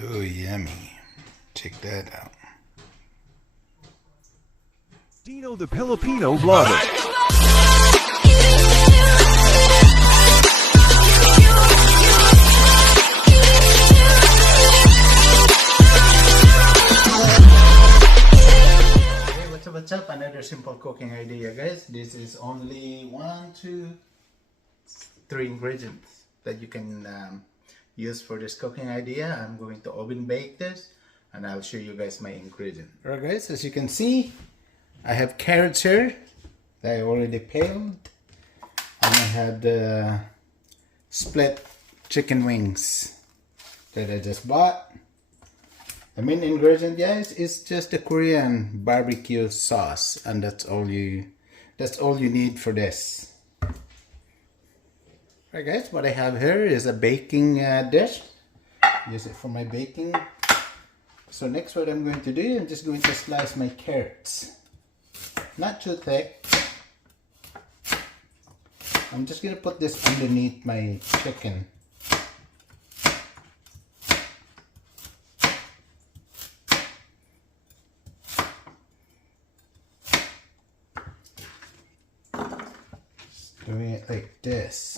So yummy. Check that out. Dino the Filipino Vlogger. What's up? Another simple cooking idea, guys. This is only 1, 2, 3 ingredients that you can use for this cooking idea. I'm going to oven bake this and I'll show you guys my ingredient. Alright guys, as you can see, I have carrots here that I already peeled, and I have split chicken wings that I just bought. The main ingredient, guys, is just the Korean barbecue sauce, and that's all you need for this. Alright guys, what I have here is a baking dish. Use it for my baking. So next, what I'm going to do, I'm just going to slice my carrots. Not too thick. I'm just going to put this underneath my chicken. Doing it like this.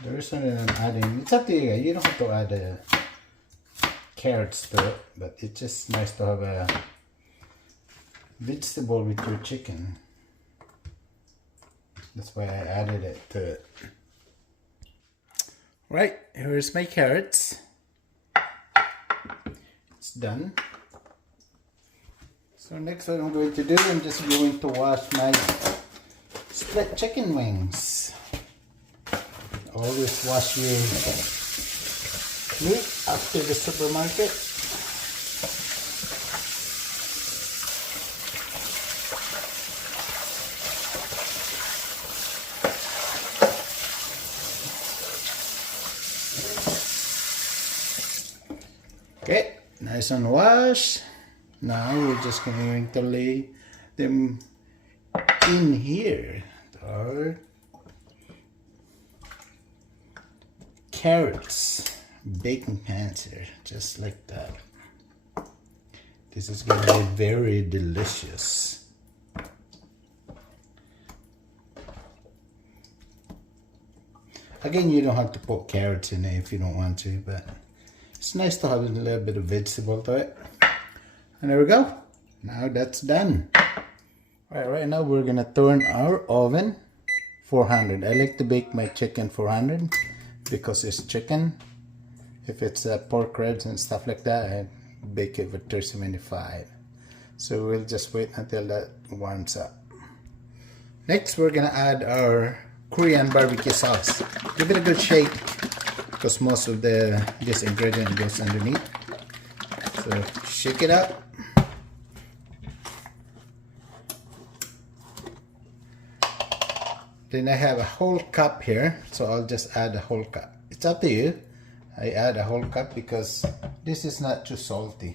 The reason that I'm adding, it's up to you guys. You don't have to add carrots to it, but it's just nice to have a vegetable with your chicken. That's why I added it to it. Right, here's my carrots. It's done. So next what I'm going to do, I'm just going to wash my split chicken wings. Always wash your meat after the supermarket. Okay, nice and washed. Now we're just going to lay them in here. Our carrots, baking pans here, just like that. This is going to be very delicious. Again, you don't have to put carrots in it if you don't want to, but it's nice to have a little bit of vegetable to it. And there we go. Now that's done. Alright, right now we're gonna turn our oven 400. I like to bake my chicken 400 because it's chicken. If it's pork ribs and stuff like that, I bake it with 375. So we'll just wait until that warms up. Next, we're gonna add our Korean barbecue sauce. Give it a good shake because most of this ingredient goes underneath. So shake it up. Then I have a whole cup here, so I'll just add a whole cup. It's up to you. I add a whole cup because this is not too salty.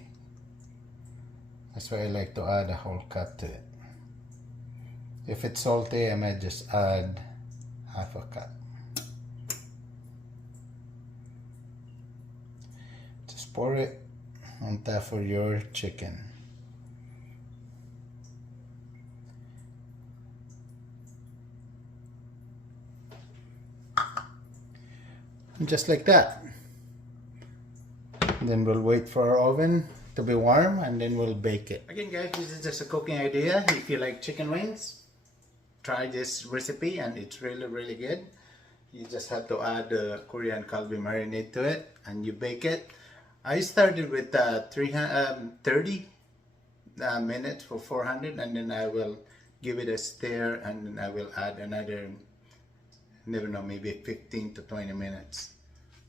That's why I like to add a whole cup to it. If it's salty, I might just add half a cup. Just pour it on top of your chicken. And just like that. And then we'll wait for our oven to be warm and then we'll bake it. Again guys, this is just a cooking idea. If you like chicken wings, try this recipe and it's really good. You just have to add the Korean kalbi marinade to it and you bake it. I started with 30 minutes for 400, and then I will give it a stir, and then I will add another, never know, maybe 15 to 20 minutes.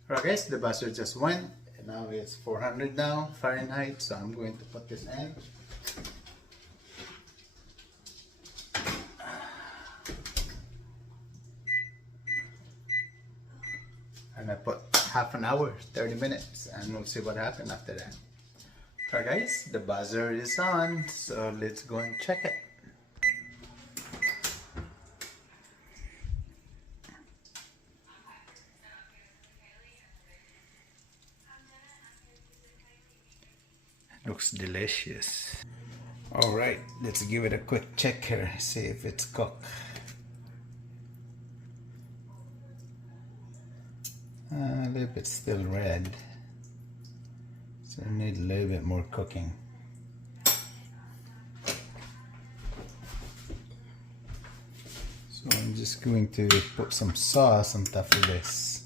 Alright guys, the butter just went. Now it's 400 now, Fahrenheit, so I'm going to put this in. And I put half an hour, 30 minutes, and we'll see what happens after that. Alright guys, the buzzer is on, so let's go and check it. Looks delicious. All right, let's give it a quick check here, see if it's cooked. A little bit still red, so we need a little bit more cooking. So I'm just going to put some sauce on top of this.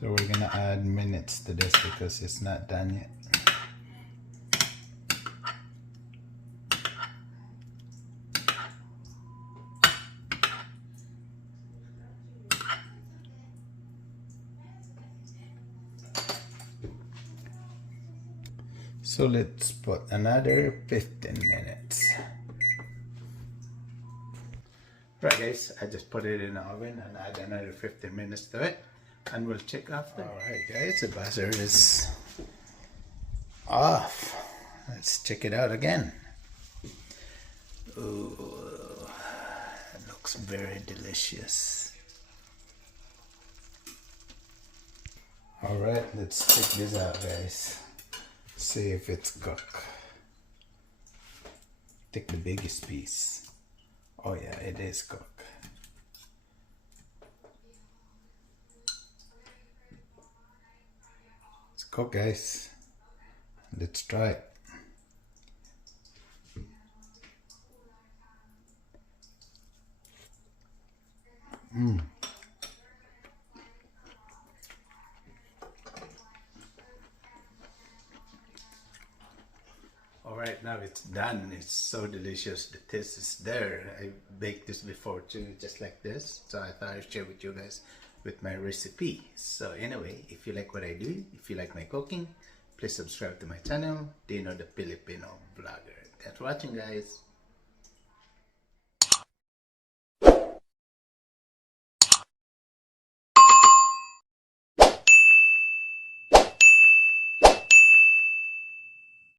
So we're gonna add minutes to this because it's not done yet. So let's put another 15 minutes. Right guys, I just put it in the oven and add another 15 minutes to it. And we'll check after. Alright guys, the buzzer is off. Let's check it out again. Ooh, it looks very delicious. Alright, let's check this out guys. See if it's cooked. Take the biggest piece. Oh yeah, it is cooked. It's cooked guys. Let's try it. Alright, now it's done. It's so delicious. The taste is there. I baked this before too, just like this. So I thought I'd share with you guys with my recipe. So anyway, if you like what I do, if you like my cooking, please subscribe to my channel, Dino the Filipino Vlogger. Thanks for watching guys.